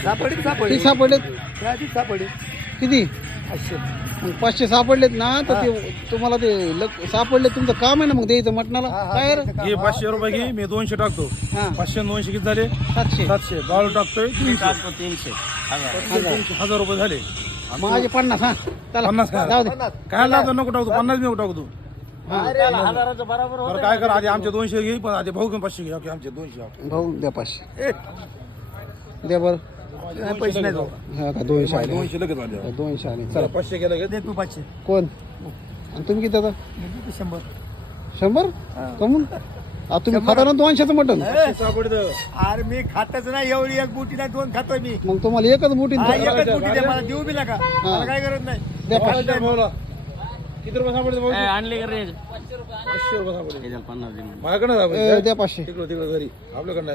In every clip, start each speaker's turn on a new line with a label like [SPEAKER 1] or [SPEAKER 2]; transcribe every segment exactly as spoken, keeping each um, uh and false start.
[SPEAKER 1] सापडे सापडे
[SPEAKER 2] किती सापडलेत
[SPEAKER 1] आधीच सापडे
[SPEAKER 2] किती
[SPEAKER 1] पाचशे
[SPEAKER 2] मग पाचशे सापडलेत ना तर ते तुम्हाला ते लक- सापडले तुमचं काम आहे ना मग द्यायचं मटणाला काय रे
[SPEAKER 3] घे पाचशे रुपये घे मी दोनशे टाकतो
[SPEAKER 2] हा
[SPEAKER 3] पाचशे दोनशे किती झाले
[SPEAKER 2] सातशे
[SPEAKER 3] सातशे बाळू टाकतोय तीनशे
[SPEAKER 1] तीनशे
[SPEAKER 3] तीनशे हजार रुपये झाले
[SPEAKER 2] माझे पन्नास हा चला
[SPEAKER 3] पन्नास काय
[SPEAKER 2] जाऊ दे
[SPEAKER 3] काय लागतो नको टाकतो पन्नास नको टाकतो
[SPEAKER 2] हा
[SPEAKER 1] हजाराचं बरोबर
[SPEAKER 3] बरं काय करा आधी आमचे दोनशे घे पण आधी भाऊ घेऊन पाचशे घे ओके आमचे दोनशे
[SPEAKER 2] भाऊ द्या पाचशे द्या बरं
[SPEAKER 1] पैसे नाही जाऊ
[SPEAKER 2] हा का दोनशे आले
[SPEAKER 3] दोनशे लगेच आले
[SPEAKER 2] दोनशे आले
[SPEAKER 3] चला
[SPEAKER 2] चला
[SPEAKER 3] पाचशे गेलं घे
[SPEAKER 1] दे तू पाचशे
[SPEAKER 2] कोण आणि तुम्ही किती आता
[SPEAKER 1] शंभर
[SPEAKER 2] शंभर कमून आ, तुम्ही खाता ना दोनशेचं मटण
[SPEAKER 3] सापडतं
[SPEAKER 1] अरे मी खातच नाही एवढी एक बुटी नाही दोन खातोय मी
[SPEAKER 2] मग तुम्हाला एकच मोठी
[SPEAKER 1] हा, एकच बुटी द्या मला देऊ बी नका मला काय गरज नाही
[SPEAKER 2] द्या पाचशे
[SPEAKER 3] भाऊला किती रुपये सापडते भाऊ
[SPEAKER 1] आणले का रे
[SPEAKER 3] पाचशे रुपये सापडते
[SPEAKER 1] पन्नास दे
[SPEAKER 3] माझ्याकडे
[SPEAKER 2] ए,
[SPEAKER 3] सापडते
[SPEAKER 2] द्या पाचशे
[SPEAKER 3] तिकडं तिकडं घरी आपल्याकडनं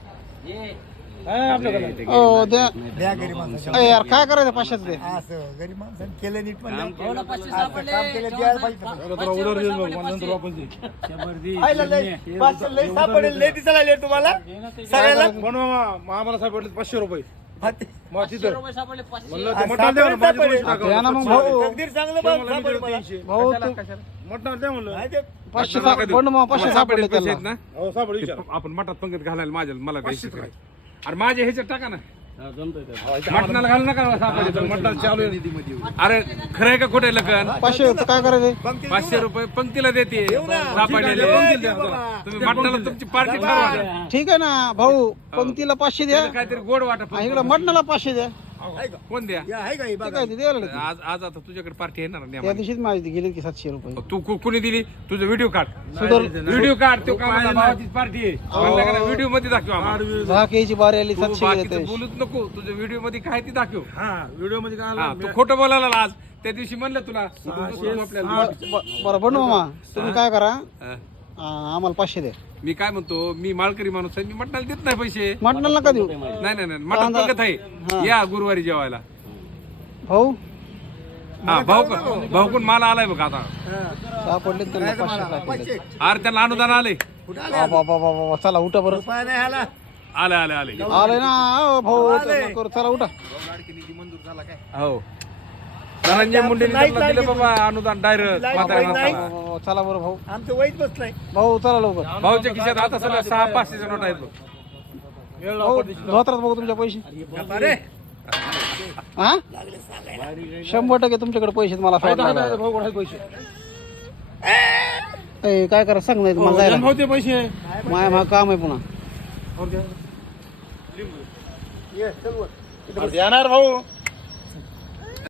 [SPEAKER 3] हा आपल्याकडं
[SPEAKER 2] हो द्या
[SPEAKER 1] द्या गरीब माणसं
[SPEAKER 2] ए, यार काय करायचं पाचशेच दे
[SPEAKER 1] असं गरीब माणसाने केलं नीट म्हणलं असं काम केलं द्यायला पाहिजे
[SPEAKER 3] तुला तुला उधार देईल बघ मला नंतर वापस दे
[SPEAKER 1] आयला लय पाचशे लय सापडेल लय दिसायला लागले तुम्हाला सगळ्याला
[SPEAKER 3] पण मामा आम्हाला सापडले पाचशे रुपये
[SPEAKER 1] हा, ते-
[SPEAKER 3] मग तिथं म्हणलं
[SPEAKER 1] हा,
[SPEAKER 3] ते मटण द्या ना,
[SPEAKER 1] सापडेल,
[SPEAKER 3] माझे दोनशे
[SPEAKER 1] सापडेल.
[SPEAKER 3] टाका.
[SPEAKER 2] द्या ना मग भाऊ
[SPEAKER 1] तकदीर चांगलं बघ,
[SPEAKER 3] मला
[SPEAKER 1] सापडेल
[SPEAKER 3] दिलं
[SPEAKER 1] मला.
[SPEAKER 3] तीनशे.
[SPEAKER 2] भाऊ तू
[SPEAKER 3] मटणाला द्या म्हणलं
[SPEAKER 1] नाही ते
[SPEAKER 2] पाचशे सापड मग पाचशे सापडले त्याला
[SPEAKER 4] ना
[SPEAKER 3] हो सापड विचार
[SPEAKER 4] आपण मठात पंगत घालायला माझ्या मला द्यायची काय अरे माझ्या ह्याच्यात टाका ना मटणाला घालू नका सापडे
[SPEAKER 3] मटण चालू आहे
[SPEAKER 4] अरे खरं आहे का खोटं आहे लखन
[SPEAKER 2] पाचशे काय करायचं
[SPEAKER 4] पाचशे रुपये पंक्तीला देते
[SPEAKER 1] ना.
[SPEAKER 4] सापडलेले
[SPEAKER 1] दे बाबा.
[SPEAKER 4] तुम्ही मटणाला तुमची पार्टी ठरवा
[SPEAKER 2] ठीक आहे ना भाऊ पंक्तीला पाचशे द्या
[SPEAKER 4] काहीतरी गोड वाटत
[SPEAKER 2] आणि इकडे मटणाला पाचशे द्या
[SPEAKER 1] आहे का?
[SPEAKER 4] कोण द्या
[SPEAKER 1] या, आहे का हे
[SPEAKER 2] ते
[SPEAKER 1] बघा.
[SPEAKER 2] काय ते द्यायला लागते.
[SPEAKER 4] आज आज आता तुझ्याकडे पार्टी येणार नाही
[SPEAKER 2] त्या
[SPEAKER 4] आम्हाला.
[SPEAKER 2] दिवशीच माझी गेली की सातशे रुपये
[SPEAKER 4] तू कु- कुणी दिली तुझं व्हिडिओ काढ
[SPEAKER 2] सुधर
[SPEAKER 4] व्हिडिओ काढ तो का भावाचीच पार्टी आहे व्हिडिओ मध्ये दाखव आम्हाला
[SPEAKER 2] दहा केची बारी आली
[SPEAKER 4] तू
[SPEAKER 2] सातशे
[SPEAKER 4] बाकीचं
[SPEAKER 2] गेले
[SPEAKER 4] बोलूच नको तुझं व्हिडिओ मध्ये काय ती दाखव
[SPEAKER 3] हा व्हिडिओ मध्ये काय
[SPEAKER 4] हा
[SPEAKER 3] आलं?
[SPEAKER 4] तू खोटं बोलायला आज त्या दिवशी म्हणलं तुला तू आपल्याला
[SPEAKER 2] बरं बनव मामा तुम्ही काय करा
[SPEAKER 4] हा.
[SPEAKER 2] आ, आम्हाला पाचशे द्या
[SPEAKER 4] मी काय म्हणतो मी माळकरी माणूस आहे मी मटणाला देत नाही पैसे
[SPEAKER 2] मटणाला नका देऊ
[SPEAKER 4] नाही नाही नाही मटण बघत आहे या गुरुवारी जेवायला
[SPEAKER 2] भाऊ
[SPEAKER 4] हा भाऊ भाऊ कोण मला आलाय बघ आता
[SPEAKER 2] सापडले त्यांना पाचशे सापडले
[SPEAKER 1] पाचशे.
[SPEAKER 4] अरे त्यांना अनुदान आले
[SPEAKER 1] कुठं आले?
[SPEAKER 2] बाबा बाबा बाबा चला उठा बरं
[SPEAKER 1] रुपया नाही आला.
[SPEAKER 4] आले आले आले
[SPEAKER 2] आले ना अहो, भाऊ
[SPEAKER 1] आले.
[SPEAKER 2] करू, चला उठा
[SPEAKER 4] हो धनंजय मुंडे
[SPEAKER 1] नाही
[SPEAKER 4] दिलं बाबा अनुदान डायरेक्ट
[SPEAKER 1] नाही,
[SPEAKER 4] म्हाताऱ्या
[SPEAKER 1] नाही.
[SPEAKER 4] माणसाला.
[SPEAKER 2] बाबा, चला बरं भाऊ
[SPEAKER 1] आमचं वैच बसलाय
[SPEAKER 2] भाऊ चला लवकर
[SPEAKER 4] भाऊच्या खिशात आता सगळं सहा पाचशेच्या नोट आहेत बघ.
[SPEAKER 2] भाऊ धोत्रात बघू तुमच्या पैसे
[SPEAKER 1] अरे
[SPEAKER 2] हा शंभर टक्के तुमच्याकडे पैसे आहेत, मला असं
[SPEAKER 3] आहे, आहे, आहे,
[SPEAKER 2] वाटलं.
[SPEAKER 3] भाऊ कोण आहे पैसे
[SPEAKER 2] ए, काय करा सांग नाही मला जायला
[SPEAKER 3] भाऊ ते पैसे
[SPEAKER 2] माय मा काम आहे पुन्हा
[SPEAKER 1] ये, चल वर.
[SPEAKER 3] अरे येणार भाऊ